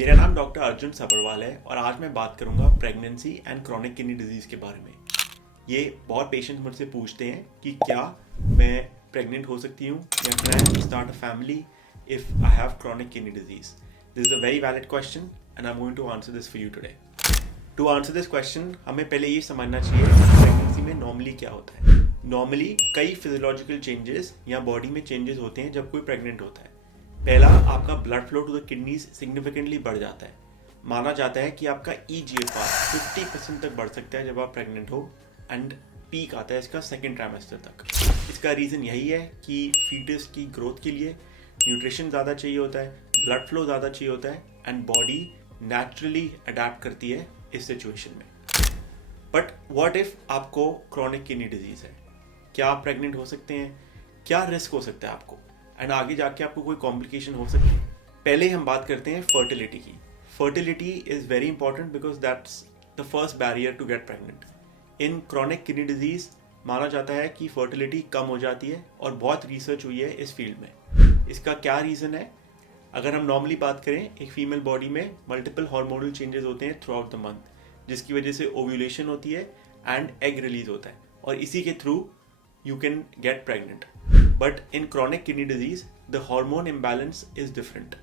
मेरा नाम डॉक्टर अर्जुन सबरवाल है और आज मैं बात करूंगा pregnancy and chronic kidney disease के बारे में। ये बहुत पेशेंट्स मुझसे पूछते हैं कि क्या मैं प्रेग्नेंट हो सकती हूँ या can I start a family if I have chronic kidney disease. This is a very valid question and I am going to answer this for you today. To answer this question हमें पहले ये समझना चाहिए कि pregnancy में normally क्या होता है। नॉर्मली कई फिजियोलॉजिकल चेंजेस या बॉडी में चेंजेस होते हैं जब कोई प्रेग्नेंट होता है। पहला, आपका blood flow to the kidneys significantly बढ़ जाता है। माना जाता है कि आपका EGFR 50% तक बढ़ सकता है जब आप प्रेग्नेंट हो एंड पीक आता है इसका सेकेंड ट्राइमेस्टर तक। इसका रीज़न यही है कि फीटस की ग्रोथ के लिए न्यूट्रिशन ज़्यादा चाहिए होता है, ब्लड फ्लो ज़्यादा चाहिए होता है एंड बॉडी नेचुरली अडेप्ट करती है इस सिचुएशन में। बट व्हाट इफ़ आपको क्रॉनिक किडनी डिजीज़ है? क्या आप प्रेग्नेंट हो सकते हैं? क्या रिस्क हो सकता है आपको एंड आगे जाके आपको कोई कॉम्प्लिकेशन हो सकती है? पहले हम बात करते हैं फर्टिलिटी की। Fertility is very important because that's the first barrier to get pregnant. In chronic kidney disease माना जाता है कि फर्टिलिटी कम हो जाती है और बहुत रिसर्च हुई है इस फील्ड में। इसका क्या रीज़न है? अगर हम नॉर्मली बात करें, एक फीमेल बॉडी में मल्टीपल हार्मोनल चेंजेस होते हैं थ्रू आउट द मंथ, जिसकी वजह से ओव्यूलेशन होती है एंड एग रिलीज होता है और इसी के through you can get pregnant. But in chronic kidney disease, the hormone imbalance is different.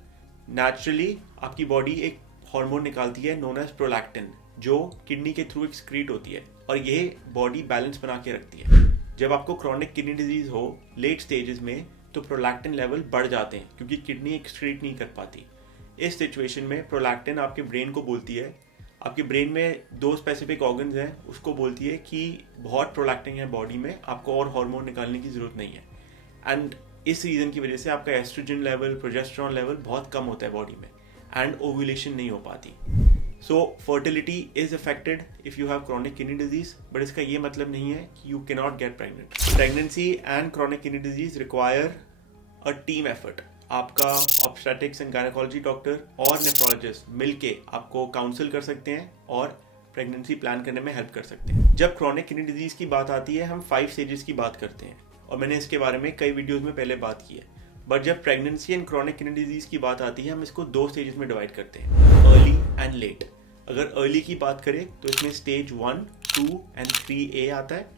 Naturally, आपकी बॉडी एक हार्मोन निकालती है known as prolactin, जो किडनी के थ्रू एक्सक्रीट होती है और ये बॉडी बैलेंस बना के रखती है। जब आपको क्रॉनिक किडनी डिजीज हो लेट स्टेजेस में तो प्रोलैक्टिन लेवल बढ़ जाते हैं क्योंकि किडनी एक्सक्रीट नहीं कर पाती। इस सिचुएशन में प्रोलैक्टिन आपके ब्रेन को बोलती है, आपके ब्रेन में दो स्पेसिफिक ऑर्गन्स हैं, उसको बोलती है कि बहुत प्रोलैक्टिन है बॉडी में, आपको और हार्मोन निकालने की ज़रूरत नहीं है। एंड इस रीज़न की वजह से आपका एस्ट्रोजन लेवल, प्रोजेस्टेरॉन लेवल बहुत कम होता है बॉडी में एंड ओव्यूलेशन नहीं हो पाती। So fertility is affected if you have chronic kidney disease, but इसका ये मतलब नहीं है कि you can not get pregnant. Pregnancy and chronic kidney disease require a team effort. आपका ऑब्स्टेट्रिक्स एंड गायनेकोलॉजी डॉक्टर और नेफ्रोलॉजिस्ट मिलके आपको काउंसिल कर सकते हैं और प्रेगनेंसी प्लान करने में हेल्प कर सकते हैं। जब क्रॉनिक किडनी डिजीज़ की बात आती है हम 5 स्टेजेस की बात करते हैं और मैंने इसके बारे में कई वीडियोस में पहले बात की है। बट जब pregnancy and chronic kidney disease की बात आती है हम इसको 2 स्टेजेस में डिवाइड करते हैं, अर्ली एंड लेट। अगर अर्ली की बात करें तो इसमें स्टेज 1, 2 एंड 3A आता है,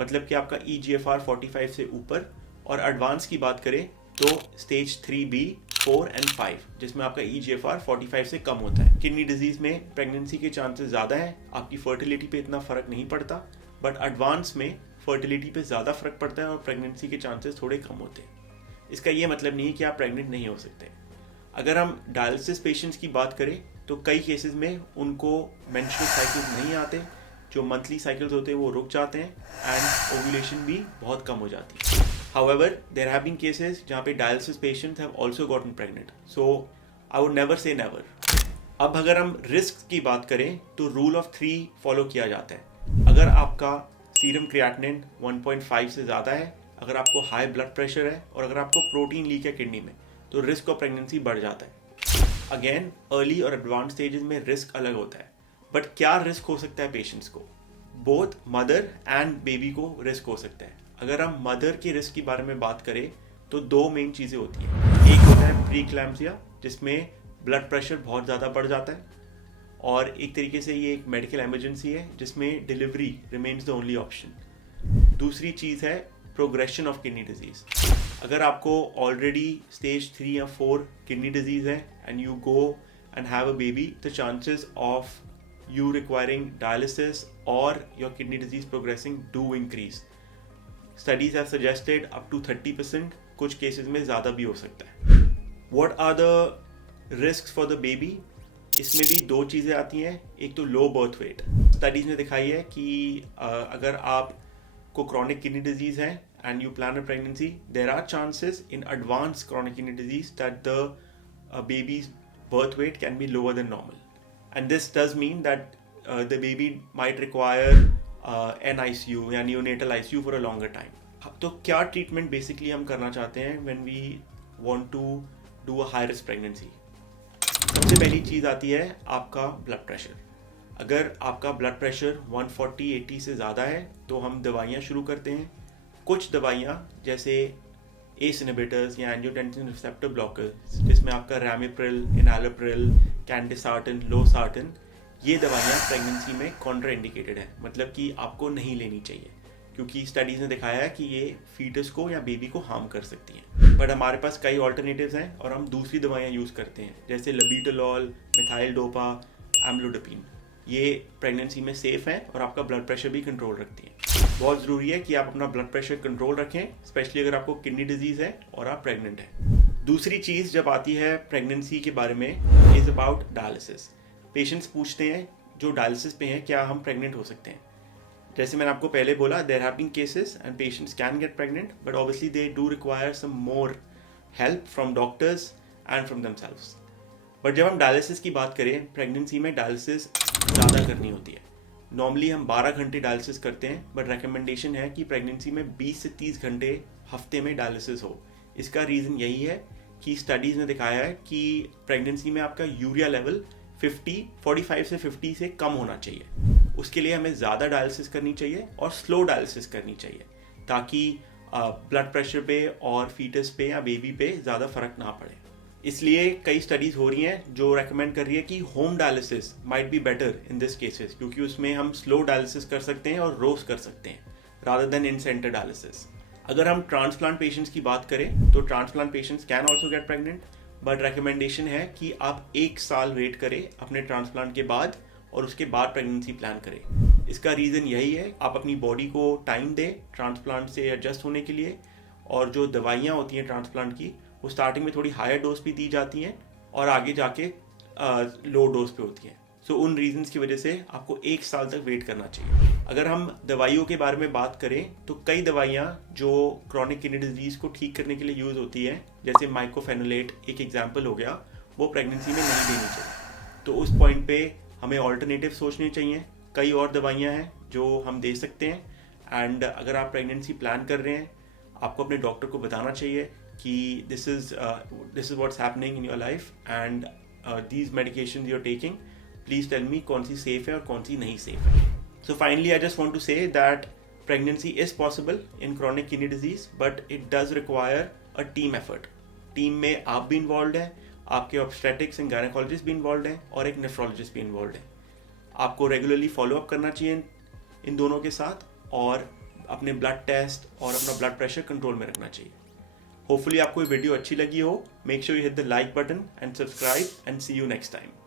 मतलब कि आपका EGFR 45 से ऊपर, और एडवांस की बात करें तो स्टेज 3B, 4 एंड 5, जिसमें आपका EGFR 45 से कम होता है। किडनी डिजीज़ में प्रेगनेंसी के चांसेस ज़्यादा हैं, आपकी फर्टिलिटी पे इतना फ़र्क नहीं पड़ता, बट एडवांस में फर्टिलिटी पे ज़्यादा फ़र्क पड़ता है और प्रेगनेंसी के चांसेस थोड़े कम होते हैं। इसका ये मतलब नहीं है कि आप प्रेग्नेंट नहीं हो सकते। अगर हम डायलिसिस पेशेंट्स की बात करें तो कई केसेस में उनको मेंस्ट्रुअल साइकिल्स नहीं आते, जो मंथली साइकिल्स होते हैं वो रुक जाते हैं एंड ओव्यूलेशन भी बहुत कम हो जाती है। However, there have been cases जहाँ पे dialysis patients have also gotten pregnant. So, I would never say never. अब अगर हम रिस्क की बात करें तो रूल ऑफ 3 फॉलो किया जाता है। अगर आपका सीरम क्रिएटिनिन 1.5 से ज़्यादा है, अगर आपको हाई ब्लड प्रेशर है और अगर आपको प्रोटीन लीक है किडनी में, तो रिस्क ऑफ प्रेगनेंसी बढ़ जाता है। अगेन, अर्ली और एडवांस स्टेजेस में रिस्क अलग होता है, बट क्या रिस्क हो सकता है पेशेंट्स को? बोथ मदर एंड बेबी को रिस्क हो सकता है। अगर हम मदर के रिस्क के बारे में बात करें तो 2 मेन चीज़ें होती हैं। एक होता है प्रीक्लैम्सिया, जिसमें ब्लड प्रेशर बहुत ज़्यादा बढ़ जाता है और एक तरीके से ये एक मेडिकल इमरजेंसी है जिसमें delivery remains the only option. दूसरी चीज़ है प्रोग्रेशन ऑफ किडनी डिजीज़। अगर आपको ऑलरेडी स्टेज 3 या 4 किडनी डिजीज़ है and you go and have a baby, the chances of you requiring dialysis or your kidney disease progressing do increase. Studies have suggested up to 30%, कुछ cases में ज़्यादा भी हो सकता है। What are the risks for the baby? इसमें भी 2 चीज़ें आती हैं। एक तो लो बर्थ वेट। स्टडीज़ ने दिखाई है कि अगर आपको क्रॉनिक किडनी डिजीज़ है and you plan a pregnancy, there are chances in advance chronic kidney disease that the baby's birth weight can be lower than normal. And this does mean that the baby might require NICU या neonatal ICU for a longer time. तो क्या treatment basically हम करना चाहते हैं when we want to do a high risk pregnancy? सबसे पहली चीज़ आती है आपका ब्लड प्रेशर। अगर आपका ब्लड प्रेशर 140/80 से ज़्यादा है तो हम दवाइयाँ शुरू करते हैं। कुछ दवाइयाँ जैसे ACE इनहिबिटर्स या एंजियोटेंसिन रिसेप्टर ब्लॉकर्स, जिसमें आपका रैमिप्रिल, एनालोप्रिल कैंडिसार्टन, लोसार्टन, ये दवाइयाँ प्रेगनेंसी में कॉन्ट्रा इंडिकेटेड है, मतलब कि आपको नहीं लेनी चाहिए, क्योंकि स्टडीज़ ने दिखाया है कि ये फीटस को या बेबी को हार्म कर सकती हैं। बट हमारे पास कई ऑल्टरनेटिव्स हैं और हम दूसरी दवाइयाँ यूज़ करते हैं, जैसे लबीटोलॉल, मिथाइल डोपा, एम्लोडोपिन। ये प्रेगनेंसी में सेफ़ हैं और आपका ब्लड प्रेशर भी कंट्रोल रखती हैं। बहुत ज़रूरी है कि आप अपना ब्लड प्रेशर कंट्रोल रखें, स्पेशली अगर आपको किडनी डिजीज़ है और आप प्रेग्नेंट हैं। दूसरी चीज़ जब आती है प्रेगनेंसी के बारे में, इज़ अबाउट डायलिसिस। पेशेंट्स पूछते हैं जो डायलिसिस पे हैं, क्या हम प्रेग्नेंट हो सकते हैं? जैसे मैंने आपको पहले बोला, there have been cases and patients can get pregnant, but obviously they do require some more help from doctors and from themselves. But जब हम डायलिसिस की बात करें, प्रेगनेंसी में डायलिसिस ज़्यादा करनी होती है। नॉर्मली हम 12 घंटे डायलिसिस करते हैं, बट रिकमेंडेशन है कि प्रेगनेंसी में 20 से 30 घंटे हफ्ते में डायलिसिस हो। इसका रीज़न यही है कि स्टडीज़ ने दिखाया है कि प्रेगनेंसी में आपका यूरिया लेवल 45 से 50 से कम होना चाहिए। उसके लिए हमें ज़्यादा डायलिसिस करनी चाहिए और स्लो डायलिसिस करनी चाहिए, ताकि ब्लड प्रेशर पे और फीटस पे या बेबी पे ज़्यादा फर्क ना पड़े। इसलिए कई स्टडीज़ हो रही हैं जो रेकमेंड कर रही है कि home dialysis might be better in this cases, क्योंकि उसमें हम स्लो डायलिसिस कर सकते हैं और रोज कर सकते हैं rather then in centre dialysis. अगर हम ट्रांसप्लांट पेशेंट्स की बात करें तो transplant patients can also get pregnant, but recommendation है कि आप 1 साल वेट करें अपने ट्रांसप्लांट के बाद और उसके बाद प्रेगनेंसी प्लान करें। इसका रीज़न यही है, आप अपनी बॉडी को टाइम दें ट्रांसप्लांट से एडजस्ट होने के लिए, और जो दवाइयाँ होती हैं ट्रांसप्लांट की, वो स्टार्टिंग में थोड़ी हायर डोज पे दी जाती हैं और आगे जाके लो डोज पे होती हैं। सो उन रीजंस की वजह से आपको 1 साल तक वेट करना चाहिए। अगर हम दवाइयों के बारे में बात करें तो कई दवाइयाँ जो क्रॉनिक किडनी डिजीज़ को ठीक करने के लिए यूज़ होती हैं, जैसे माइकोफेनोलेट एक एग्जाम्पल हो गया, वो प्रेगनेंसी में नहीं देनी चाहिए। तो उस पॉइंट पे हमें ऑल्टरनेटिव सोचने चाहिए। कई और दवाइयाँ हैं जो हम दे सकते हैं, एंड अगर आप प्रेगनेंसी प्लान कर रहे हैं, आपको अपने डॉक्टर को बताना चाहिए कि this is what's happening in your life and these medication you are taking, please tell me कौन सी सेफ़ है और कौन सी नहीं सेफ़ है। So finally I just want to say that pregnancy is possible in chronic kidney disease, but it does require a team effort. Team में आप भी इन्वॉल्व हैं, आपके ऑब्स्टेटिक्स एंड गायनेकोलॉजिस्ट भी इन्वॉल्व हैं और एक नेफ्रोलॉजिस्ट भी इन्वॉल्व है। आपको रेगुलरली फॉलोअप करना चाहिए इन दोनों के साथ, और अपने ब्लड टेस्ट और अपना ब्लड प्रेशर कंट्रोल में रखना चाहिए। होपफुली आपको ये वीडियो अच्छी लगी हो। Make sure you hit the like button and subscribe, and see you next time.